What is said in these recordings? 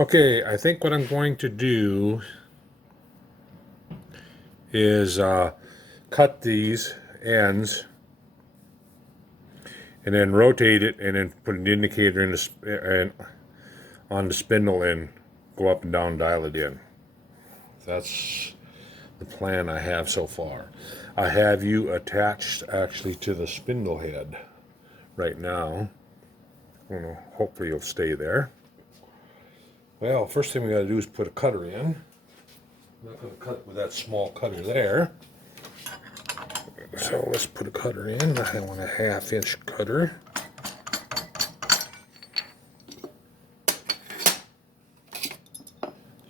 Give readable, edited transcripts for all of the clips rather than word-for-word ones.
Okay, I think what I'm going to do is cut these ends and then rotate it and then put an indicator in and on the spindle and go up and down, dial it in. That's the plan I have so far. I have you attached actually to the spindle head right now. Hopefully you'll stay there. Well, first thing we got to do is put a cutter in. I'm not going to cut with that small cutter there. So let's put a cutter in. I want a 1/2 inch cutter.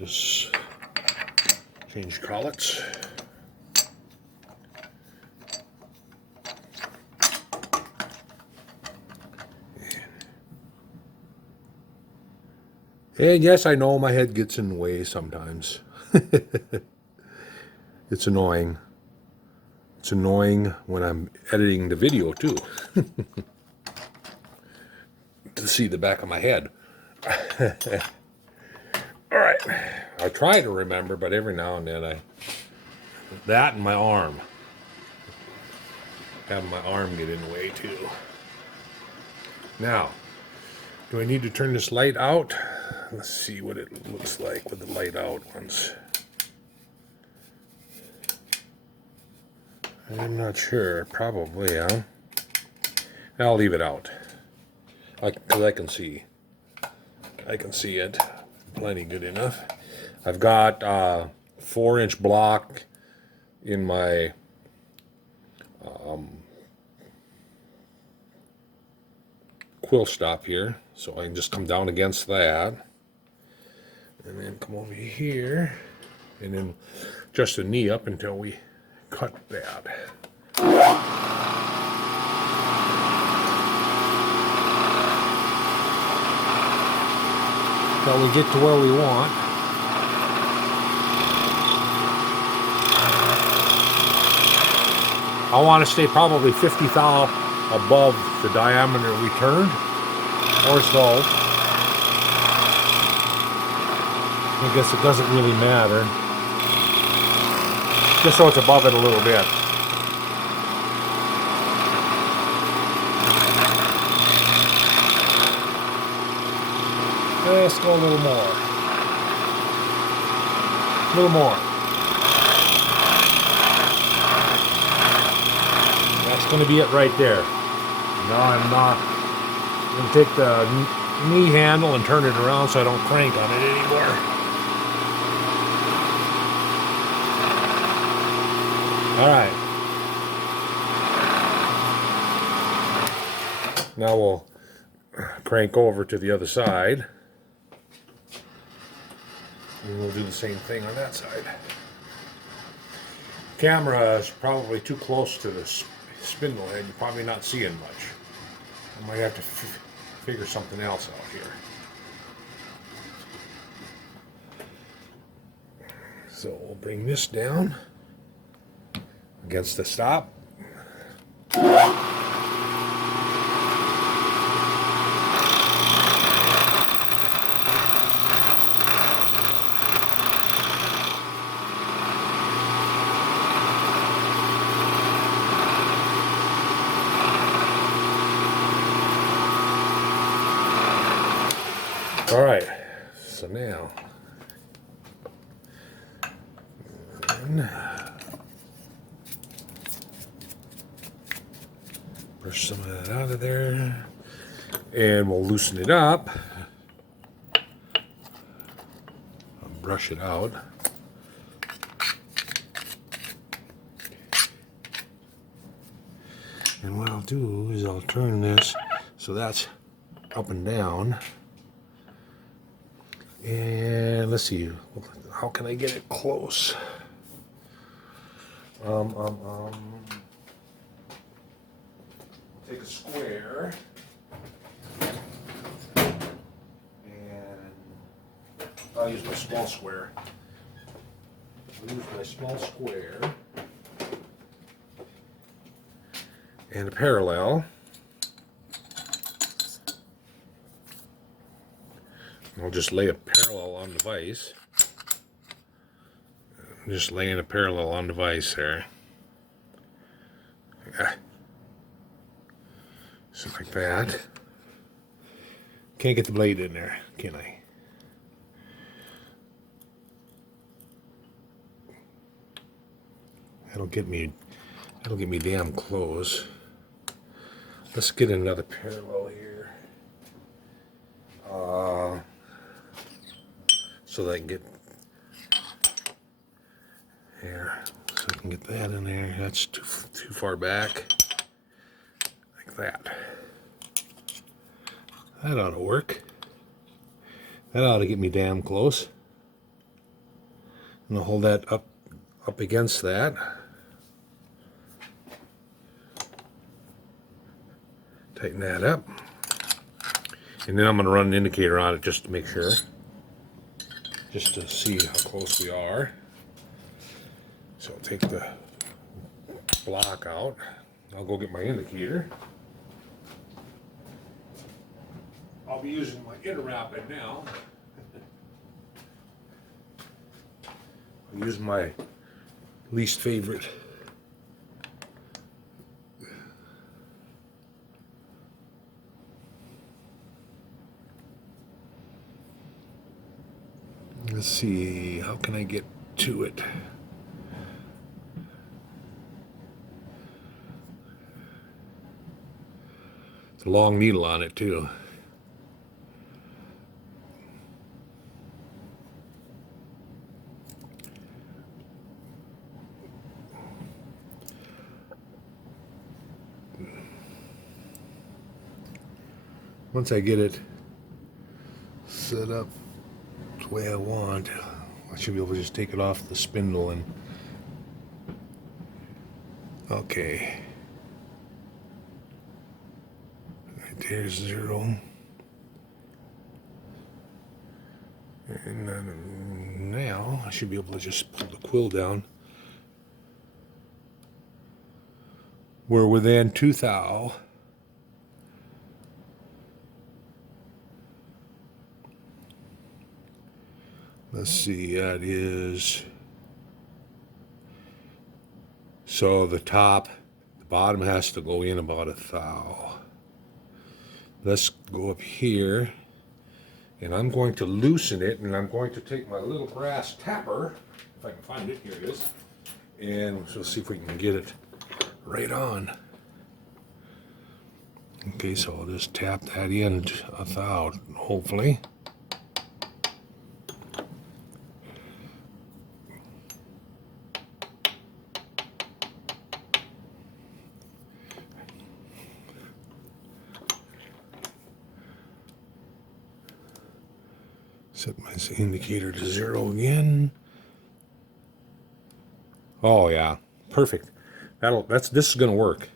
Just change collets. And yes, I know my head gets in the way sometimes. It's annoying. It's annoying when I'm editing the video too. To see the back of my head. All right. I try to remember, but every now and then that and my arm. Having my arm get in the way too. Now, do I need to turn this light out? Let's see what it looks like with the light out ones. I'm not sure. Probably, huh? I'll leave it out. Because I can see. I can see it. Plenty good enough. I've got a 4-inch block in my quill stop here. So I can just come down against that. And then come over here. And then just the knee up until we cut that. Until we get to where we want. I want to stay probably 50 thou above the diameter we turned, or so. I guess it doesn't really matter. Just so it's above it a little bit. Let's go a little more. A little more. That's going to be it right there. Now I'm not going to take the knee handle and turn it around so I don't crank on it anymore. All right. Now we'll crank over to the other side. And we'll do the same thing on that side. Camera is probably too close to the spindle head. You're probably not seeing much. I might have to figure something else out here. So we'll bring this down against the stop. All right, so now brush some of that out of there, and we'll loosen it up. I'll brush it out. And what I'll do is I'll turn this so that's up and down. And let's see, how can I get it close? Take a square and I'll use my small square. I'll use my small square and a parallel. I'll just lay a parallel on the vise. Just laying a parallel on the vise there. Yeah. Something like that. Can't get the blade in there, can I? That'll get me damn close. Let's get another parallel here. So that I can get there. So I can get that in there. That's too far back. Like that. That ought to work. That ought to get me damn close. And I'll hold that up against that. Tighten that up. And then I'm going to run an indicator on it just to make sure. Just to see how close we are. So I'll take the block out. I'll go get my indicator. I'll be using my interrapid now. I'll use my least favorite. Let's see, how can I get to it? It's a long needle on it too. Once I get it set up the way I want, I should be able to just take it off the spindle and okay. Right there's 0. And then now I should be able to just pull the quill down. We're within 2 thou. Let's see, that is, so the bottom has to go in about 1 thou. Let's go up here, and I'm going to loosen it, and I'm going to take my little brass tapper, if I can find it, here it is, and we'll see if we can get it right on. Okay, so I'll just tap that in 1 thou, hopefully. Set my indicator to 0 again. Oh yeah, perfect. This is gonna work.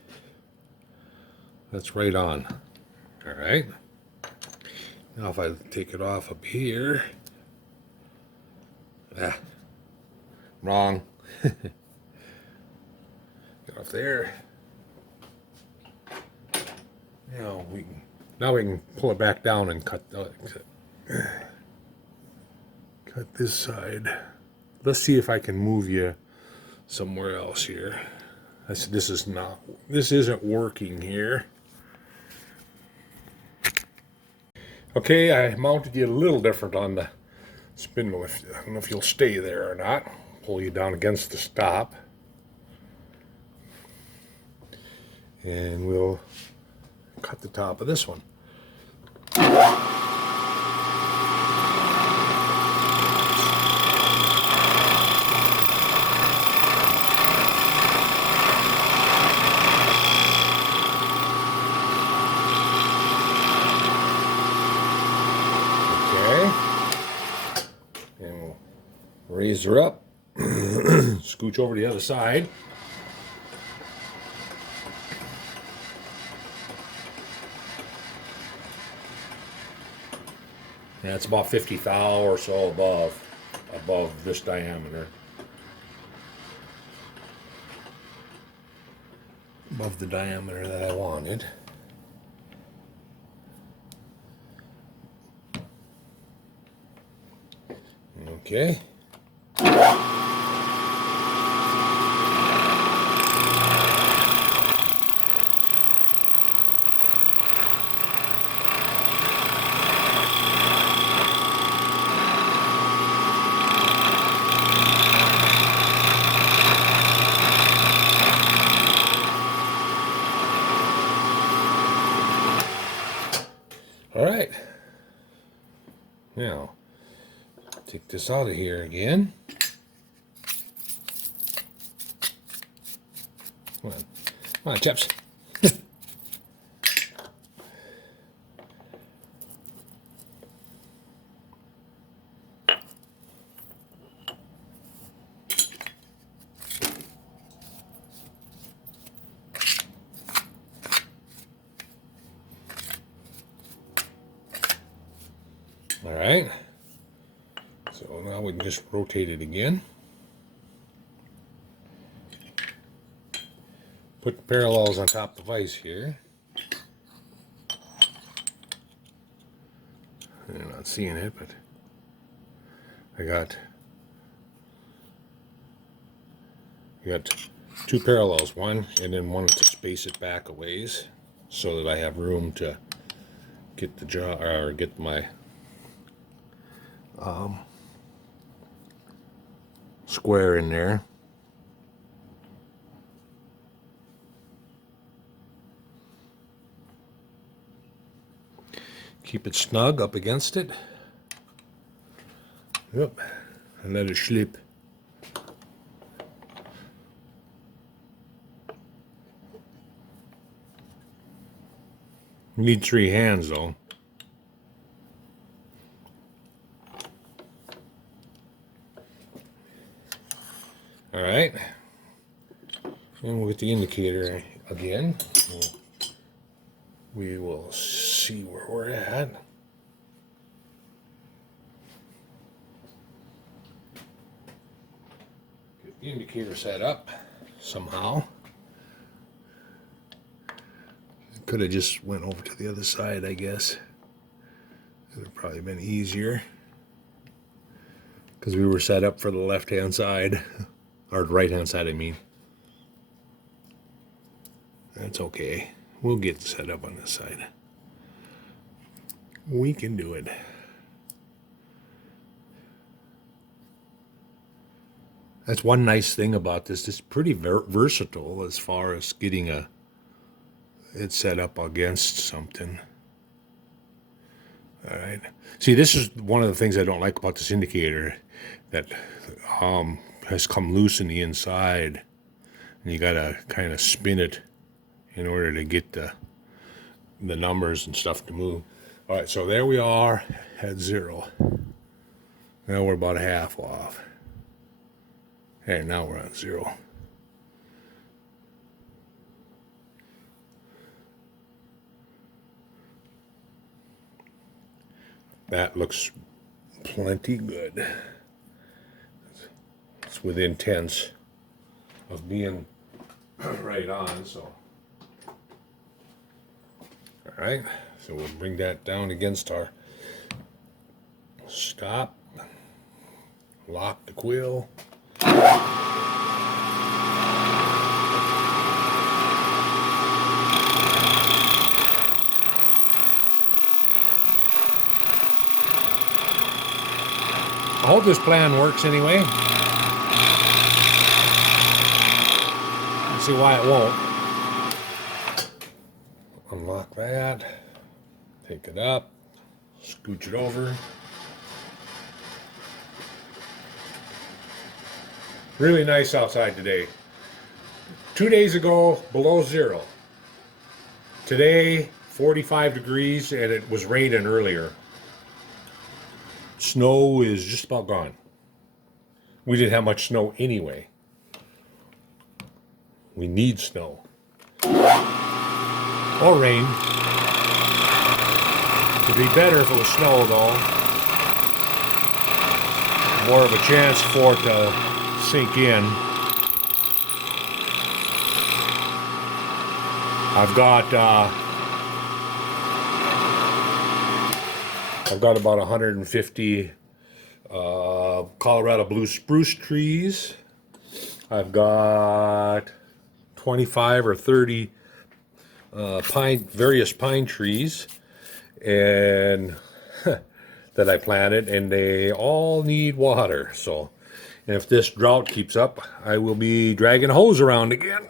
That's right on. All right. Now if I take it off up here, wrong. Get off there. Now we can pull it back down and cut this side. Let's see if I can move you somewhere else here. This isn't working here. Okay, I mounted you a little different on the spindle. I don't know if you'll stay there or not. Pull you down against the stop. And we'll cut the top of this one. Raise her up, scooch over to the other side. Yeah, it's about 50 thou or so above this diameter. Above the diameter that I wanted. Okay. All right. Now, take this out of here again. Come on. Come on, chaps. All right. So now we can just rotate it again. Put the parallels on top of the vise here. You're not seeing it, but I got two parallels, one and then one to space it back a ways so that I have room to get the jaw or get my square in there. Keep it snug up against it. Yep, and let it slip. You need 3 hands though. All right, and we'll get the indicator again. We will see where we're at. Get the indicator set up somehow. Could have just went over to the other side, I guess. It would have probably been easier because we were set up for the left-hand side, or the right-hand side, I mean. That's okay. We'll get set up on this side. We can do it. That's one nice thing about this. It's pretty versatile as far as getting it set up against something. All right. See, this is one of the things I don't like about this indicator, that has come loose in the inside, and you gotta kind of spin it in order to get the numbers and stuff to move. All right, so there we are at 0. Now we're about a half off. Hey, now we're on 0. That looks plenty good. It's within tenths of being right on, so. All right, so we'll bring that down against our stop, lock the quill. I hope this plan works anyway. Let's see why it won't. Unlock that, take it up, scooch it over. Really nice outside today. 2 days ago, below 0. Today, 45 degrees, and it was raining earlier. Snow is just about gone. We didn't have much snow anyway. We need snow. Or rain. It'd be better if it was snow, though. More of a chance for it to sink in. I've got about 150 Colorado blue spruce trees. I've got 25 or 30 various pine trees, and that I planted, and they all need water. So, and if this drought keeps up, I will be dragging a hose around again.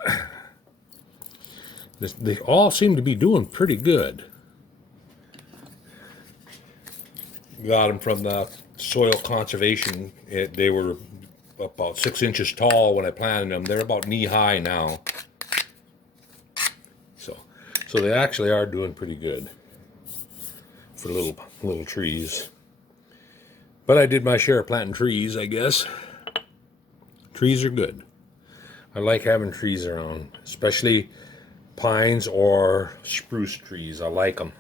They all seem to be doing pretty good. Got them from the soil conservation. They were about 6 inches tall when I planted them. They're about knee high now. So they actually are doing pretty good for little trees. But I did my share of planting trees, I guess. Trees are good. I like having trees around, especially pines or spruce trees. I like them.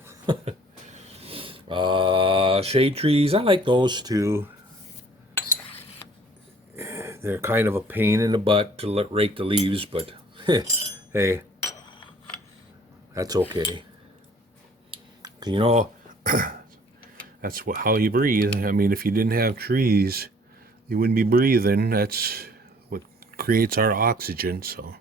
Shade trees, I like those too. They're kind of a pain in the butt to rake the leaves, but hey, that's okay. You know, that's how you breathe. I mean, if you didn't have trees, you wouldn't be breathing. That's what creates our oxygen, so.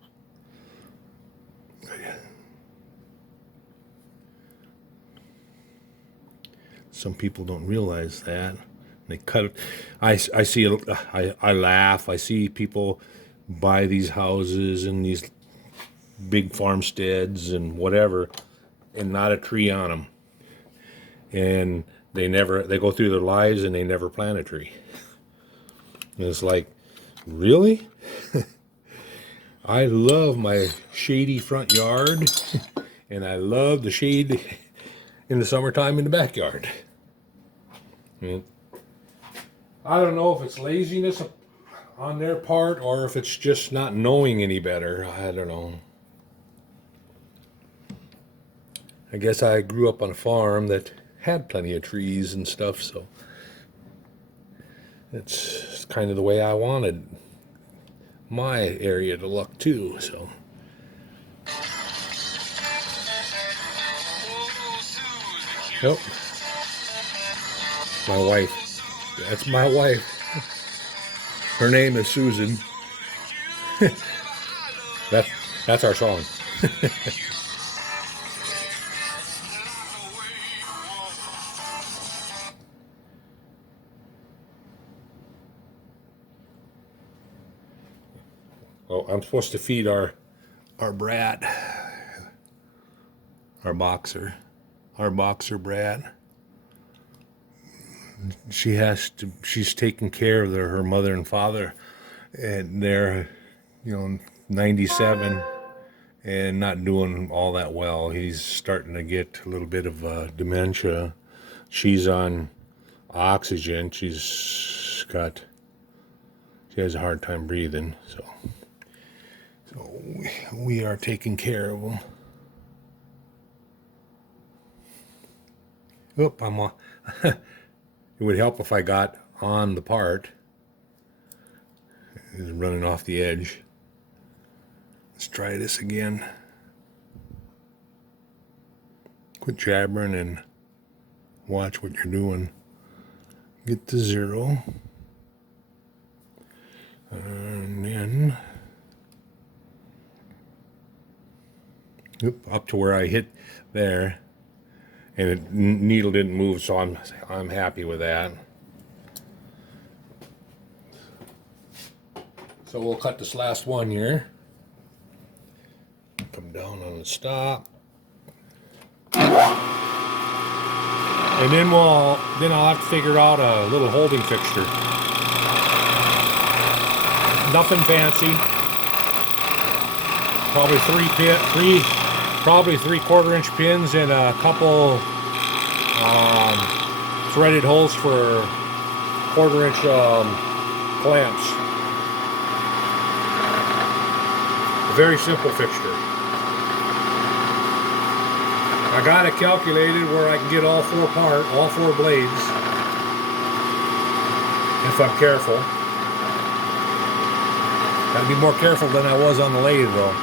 Some people don't realize that. They cut it. I see, I laugh. I see people buy these houses and these big farmsteads and whatever, and not a tree on them. And they go through their lives and they never plant a tree. And it's like, really? I love my shady front yard, and I love the shade in the summertime in the backyard. I don't know if it's laziness on their part or if it's just not knowing any better. I don't know. I guess I grew up on a farm that had plenty of trees and stuff, so it's kind of the way I wanted my area to look too, so. Yep. My wife. That's my wife. Her name is Susan. That's our song. Well, I'm supposed to feed our brat, our boxer brat. She's taking care of her mother and father, and they're 97 and not doing all that well. He's starting to get a little bit of dementia. She's on oxygen. She has a hard time breathing, so we are taking care of them. Oop, I'm on. It would help if I got on the part. It's running off the edge. Let's try this again. Quit jabbering and watch what you're doing. Get to 0. And then up to where I hit there. And the needle didn't move, so I'm happy with that. So we'll cut this last one here. Come down on the stop. And then I'll have to figure out a little holding fixture. Nothing fancy. Probably probably 3/4 inch pins and a couple threaded holes for 1/4 inch clamps. A very simple fixture. I got it calculated where I can get all 4 blades, if I'm careful. Gotta be more careful than I was on the lathe though.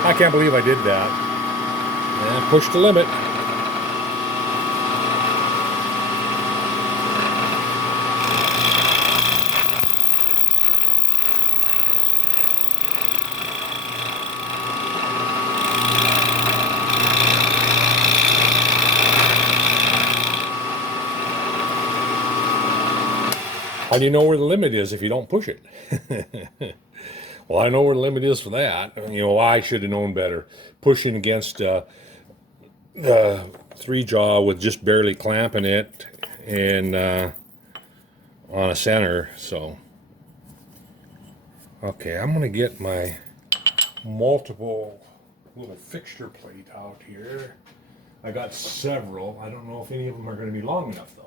I can't believe I did that. And pushed the limit. How do you know where the limit is if you don't push it? Well, I know where the limit is for that. You know, I should have known better. Pushing against the 3-jaw with just barely clamping it and on a center. So, okay, I'm gonna get my multiple little fixture plate out here. I got several. I don't know if any of them are going to be long enough though.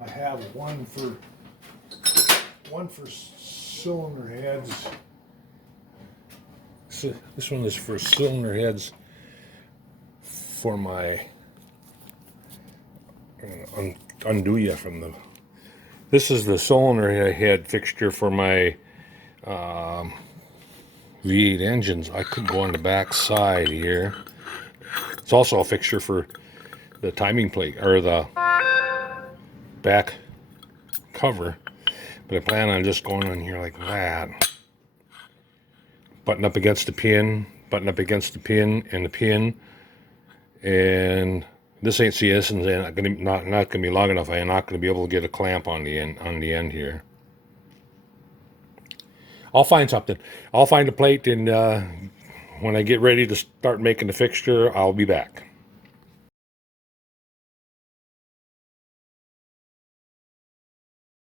I have one for cylinder heads. So this one is for cylinder heads for my undo you from the. This is the cylinder head fixture for my V8 engines. I could go on the back side here. It's also a fixture for the timing plate or the back cover, but I plan on just going on here like that. Button up against the pin, button up against the pin and the pin, and this ain't CS and not gonna be long enough. I'm not gonna be able to get a clamp on the end here. I'll find something. I'll find a plate, and when I get ready to start making the fixture, I'll be back.